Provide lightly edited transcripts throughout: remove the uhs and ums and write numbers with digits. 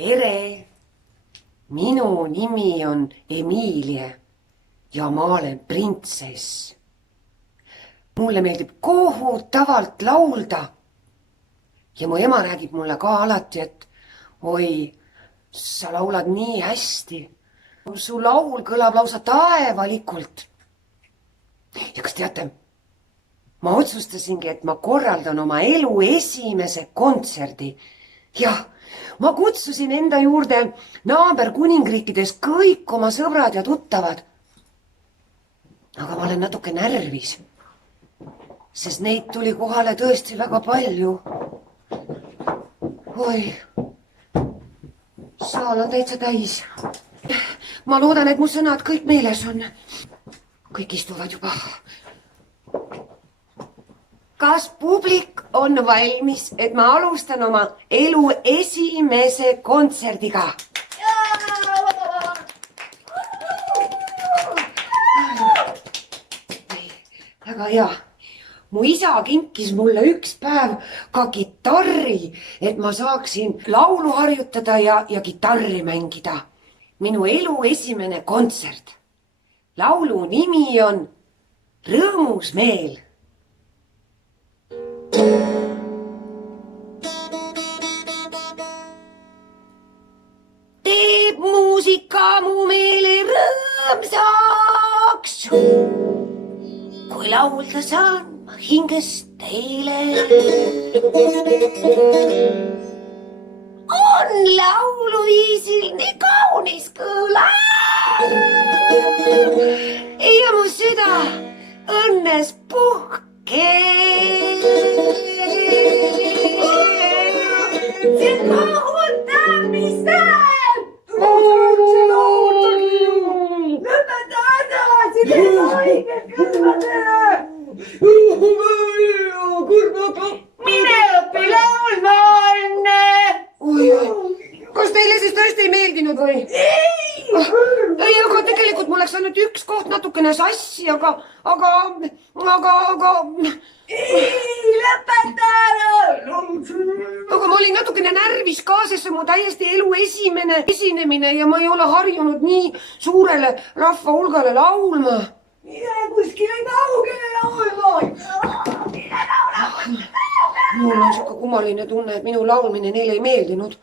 tere! Minu nimi on Emilie ja ma olen printsess. Mulle meeldib kohutavalt laulda. Ja mu ema räägib mulle ka alati, et oi, sa laulad nii hästi. Su laul kõlab lausa taevalikult. Ja kas teate, ma otsustasingi, et ma korraldan oma elu esimese kontserdi. Jah, ma kutsusin enda juurde naaberkuningriikides kõik oma sõbrad ja tuttavad. Aga ma olen natuke närvis, sest neid tuli kohale tõesti väga palju. Oi, saal on täitsa täis. Ma loodan, et mu sõnad kõik meeles on. Kõik istuvad juba. Kas publik on valmis, et ma alustan oma elu esimese kontserdiga? Väga hea. Mu isa kinkis mulle üks päev ka kitarri, et ma saaksin laulu harjutada ja kitarri mängida. Minu elu esimene kontsert. Laulu nimi on Rõõmus meel. Teeb muusika mu meele rõõmsaks. Kui laulda saan ma hingest teile. On lauluviisil nii kaunis kõla. Ja mu süda õnnes puhkeb. See mahutab, mis läheb. Lõpeta ära, siin ei õiged kõrvadele. Mine õpi laulma, Anne. Kas teile siis tõesti ei meeldinud või? Ei, aga tegelikult mul läks ainult üks koht natukene sassi, aga... Ei, lõpeta ära! Aga ma olin natukene närvis ka, sest see mu täiesti elu esimene esinemine ja ma ei ole harjunud nii suurele rahva hulgale laulma. Mine kuskile kaugele laulma! Mine laulma! Mul on siuke kummaline tunne, et minu laulmine neile ei meeldinud.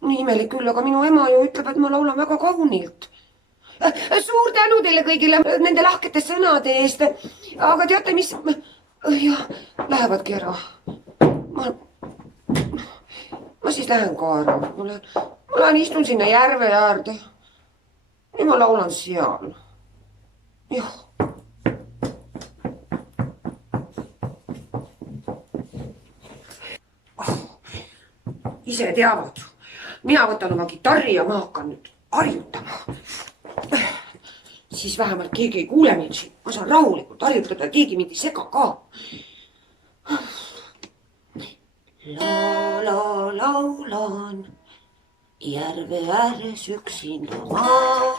Nii imelik küll, aga minu ema ju ütleb, et ma laulan väga kaunilt. Suur tänu teile kõigile nende lahkete sõnade eest. Aga teate, mis... Jah, lähevadki ära. Ma siis lähen ka ära. Ma lähen istun sinna järve äärde. Ja ma laulan seal. Jah. Ise teavad. Mina võtan oma kitarri ja ma hakkan nüüd harjutama. Siis vähemalt keegi ei kuule mind siin. Ma saan rahulikult harjutada, keegi mind ei sega ka. Laulan järve ääres üksinda maa.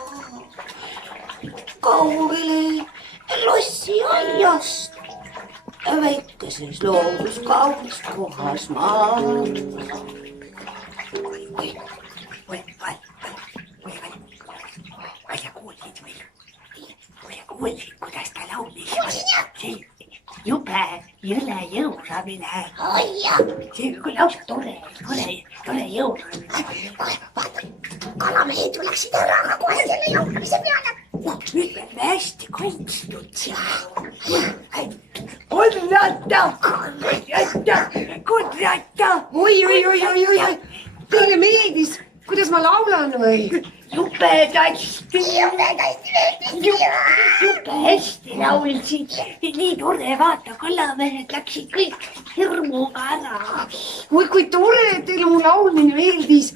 Kaugele lossi aiast. Väikeses looduskaunis kohas maa. Kuulsid, kuidas ta laulis. Jube, jõle jõusamine. See on lausa tore jõusamine. Vaata, kalamehed ju läksid ära, aga kohe selle jõulamise peale. Nüüd me hästi kaitstud. Kurrata. Oi. Teile meeldis, kuidas ma laulan või? Jube hästi laulsid. Nii tore, vaata, kalamehed läksid kõik hirmuga ära. Oi, kui tore, teile mu laulmine meeldis.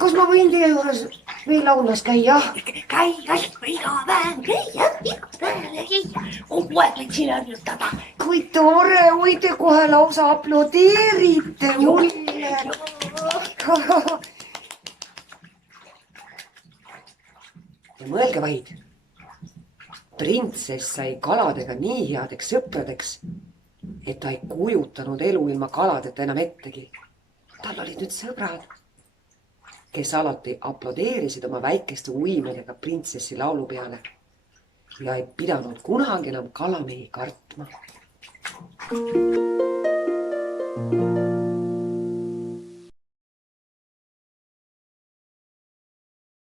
Kas ma võin teie juures veel laulmas käia? Käi, kas või iga päev käia, kogu aeg võid siin harjutada. Kui tore, oi te kohe lausa aplodeerite mulle. Ja mõelge vaid, printsess sai kaladega nii headeks sõpradeks, et ta ei kujutanud elu ilma kaladeta enam ettegi. Tal olid nüüd sõbrad. kes alati aplodeerisid oma väikeste uimadega printsessi laulu peale ja ei pidanud kunagi enam kalamehi kartma.